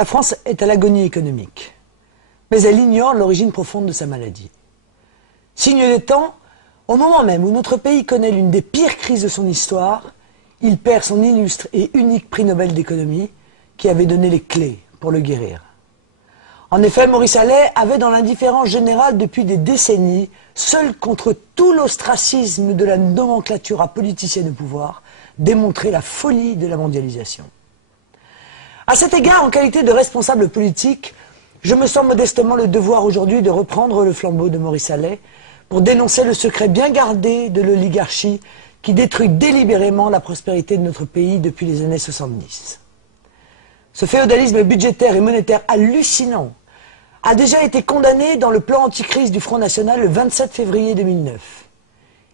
La France est à l'agonie économique, mais elle ignore l'origine profonde de sa maladie. Signe des temps, au moment même où notre pays connaît l'une des pires crises de son histoire, il perd son illustre et unique prix Nobel d'économie qui avait donné les clés pour le guérir. En effet, Maurice Allais avait dans l'indifférence générale depuis des décennies, seul contre tout l'ostracisme de la nomenclature politicienne au pouvoir, démontré la folie de la mondialisation. À cet égard, en qualité de responsable politique, je me sens modestement le devoir aujourd'hui de reprendre le flambeau de Maurice Allais pour dénoncer le secret bien gardé de l'oligarchie qui détruit délibérément la prospérité de notre pays depuis les années 70. Ce féodalisme budgétaire et monétaire hallucinant a déjà été condamné dans le plan anticrise du Front National le 27 février 2009.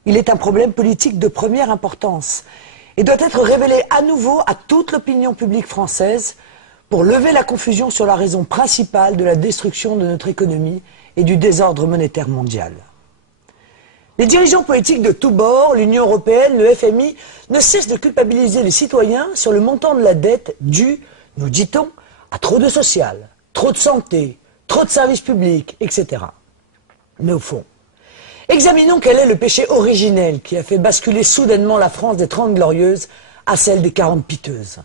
Il est un problème politique de première importance et doit être révélé à nouveau à toute l'opinion publique française pour lever la confusion sur la raison principale de la destruction de notre économie et du désordre monétaire mondial. Les dirigeants politiques de tous bords, l'Union européenne, le FMI, ne cessent de culpabiliser les citoyens sur le montant de la dette due, nous dit-on, à trop de social, trop de santé, trop de services publics, etc. Mais au fond, examinons quel est le péché originel qui a fait basculer soudainement la France des 30 glorieuses à celle des 40 piteuses.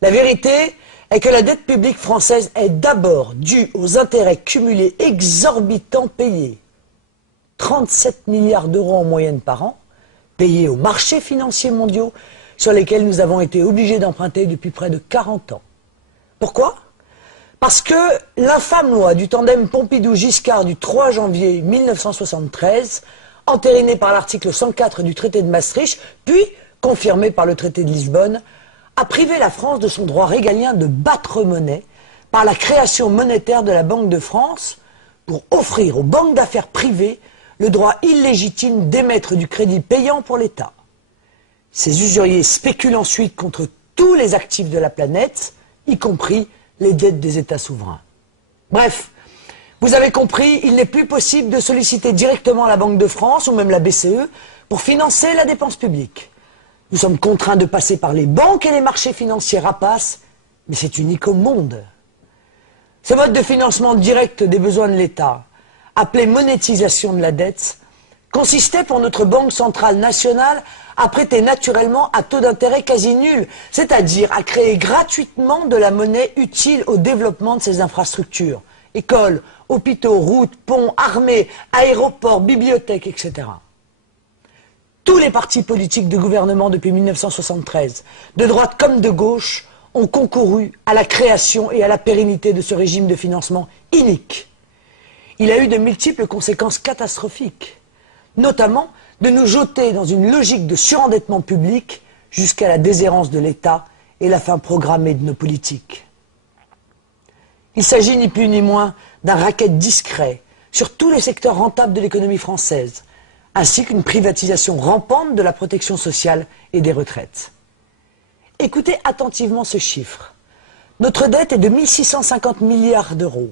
La vérité est que la dette publique française est d'abord due aux intérêts cumulés exorbitants payés. 37 milliards d'euros en moyenne par an, payés aux marchés financiers mondiaux sur lesquels nous avons été obligés d'emprunter depuis près de 40 ans. Pourquoi ? Parce que l'infâme loi du tandem Pompidou-Giscard du 3 janvier 1973, entérinée par l'article 104 du traité de Maastricht, puis confirmée par le traité de Lisbonne, a privé la France de son droit régalien de battre monnaie par la création monétaire de la Banque de France pour offrir aux banques d'affaires privées le droit illégitime d'émettre du crédit payant pour l'État. Ces usuriers spéculent ensuite contre tous les actifs de la planète, y compris les dettes des États souverains. Bref, vous avez compris, il n'est plus possible de solliciter directement la Banque de France ou même la BCE pour financer la dépense publique. Nous sommes contraints de passer par les banques et les marchés financiers rapaces, mais c'est unique au monde. Ce mode de financement direct des besoins de l'État, appelé monétisation de la dette, consistait pour notre Banque centrale nationale à prêter naturellement à taux d'intérêt quasi nul, c'est-à-dire à créer gratuitement de la monnaie utile au développement de ces infrastructures, écoles, hôpitaux, routes, ponts, armées, aéroports, bibliothèques, etc. Tous les partis politiques de gouvernement depuis 1973, de droite comme de gauche, ont concouru à la création et à la pérennité de ce régime de financement inique. Il a eu de multiples conséquences catastrophiques, notamment de nous jeter dans une logique de surendettement public jusqu'à la déshérence de l'État et la fin programmée de nos politiques. Il s'agit ni plus ni moins d'un racket discret sur tous les secteurs rentables de l'économie française, ainsi qu'une privatisation rampante de la protection sociale et des retraites. Écoutez attentivement ce chiffre. Notre dette est de 1650 milliards d'euros.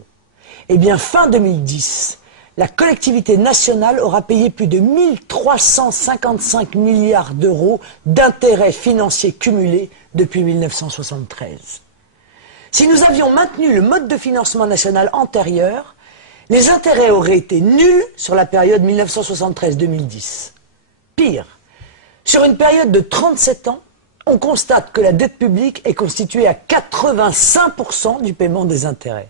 Eh bien, fin 2010, la collectivité nationale aura payé plus de 1355 milliards d'euros d'intérêts financiers cumulés depuis 1973. Si nous avions maintenu le mode de financement national antérieur, les intérêts auraient été nuls sur la période 1973-2010. Pire, sur une période de 37 ans, on constate que la dette publique est constituée à 85% du paiement des intérêts.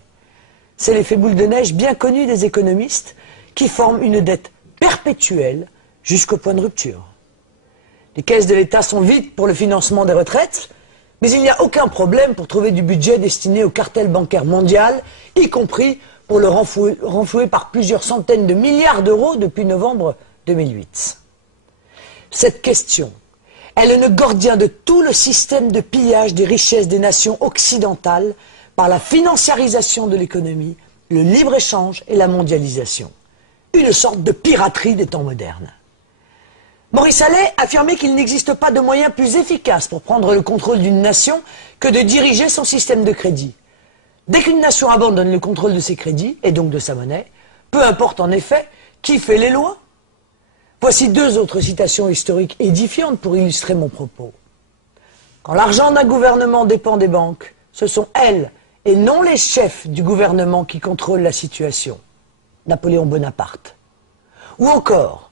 C'est l'effet boule de neige bien connu des économistes qui forment une dette perpétuelle jusqu'au point de rupture. Les caisses de l'État sont vides pour le financement des retraites, mais il n'y a aucun problème pour trouver du budget destiné au cartel bancaire mondial, y compris pour le renflouer par plusieurs centaines de milliards d'euros depuis novembre 2008. Cette question est le nœud gordien de tout le système de pillage des richesses des nations occidentales par la financiarisation de l'économie, le libre-échange et la mondialisation. Une sorte de piraterie des temps modernes. Maurice Allais affirmait qu'il n'existe pas de moyen plus efficace pour prendre le contrôle d'une nation que de diriger son système de crédit. Dès qu'une nation abandonne le contrôle de ses crédits, et donc de sa monnaie, peu importe en effet qui fait les lois. Voici deux autres citations historiques édifiantes pour illustrer mon propos. Quand l'argent d'un gouvernement dépend des banques, ce sont elles et non les chefs du gouvernement qui contrôlent la situation. Napoléon Bonaparte. Ou encore,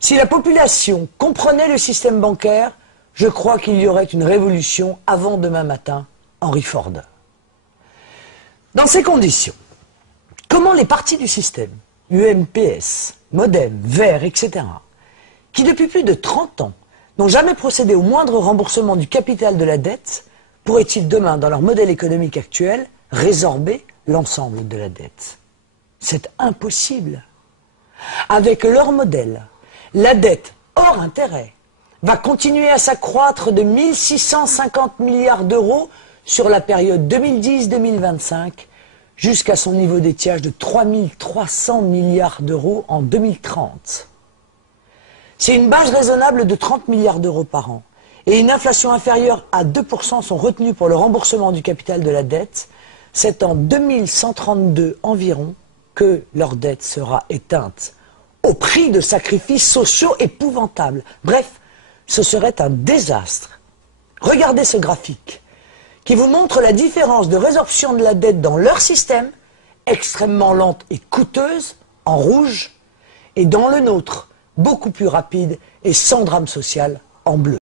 si la population comprenait le système bancaire, je crois qu'il y aurait une révolution avant demain matin, Henry Ford. Dans ces conditions, comment les partis du système, UMPS, Modem, Vert, etc., qui depuis plus de 30 ans n'ont jamais procédé au moindre remboursement du capital de la dette, pourraient-ils demain, dans leur modèle économique actuel, résorber l'ensemble de la dette? C'est impossible. Avec leur modèle, la dette hors intérêt va continuer à s'accroître de 1 650 milliards d'euros sur la période 2010-2025 jusqu'à son niveau d'étiage de 3 300 milliards d'euros en 2030. Si une base raisonnable de 30 milliards d'euros par an et une inflation inférieure à 2% sont retenues pour le remboursement du capital de la dette, c'est en 2132 environ que leur dette sera éteinte, au prix de sacrifices sociaux épouvantables. Bref, ce serait un désastre. Regardez ce graphique qui vous montre la différence de résorption de la dette dans leur système, extrêmement lente et coûteuse, en rouge, et dans le nôtre, beaucoup plus rapide et sans drame social, en bleu.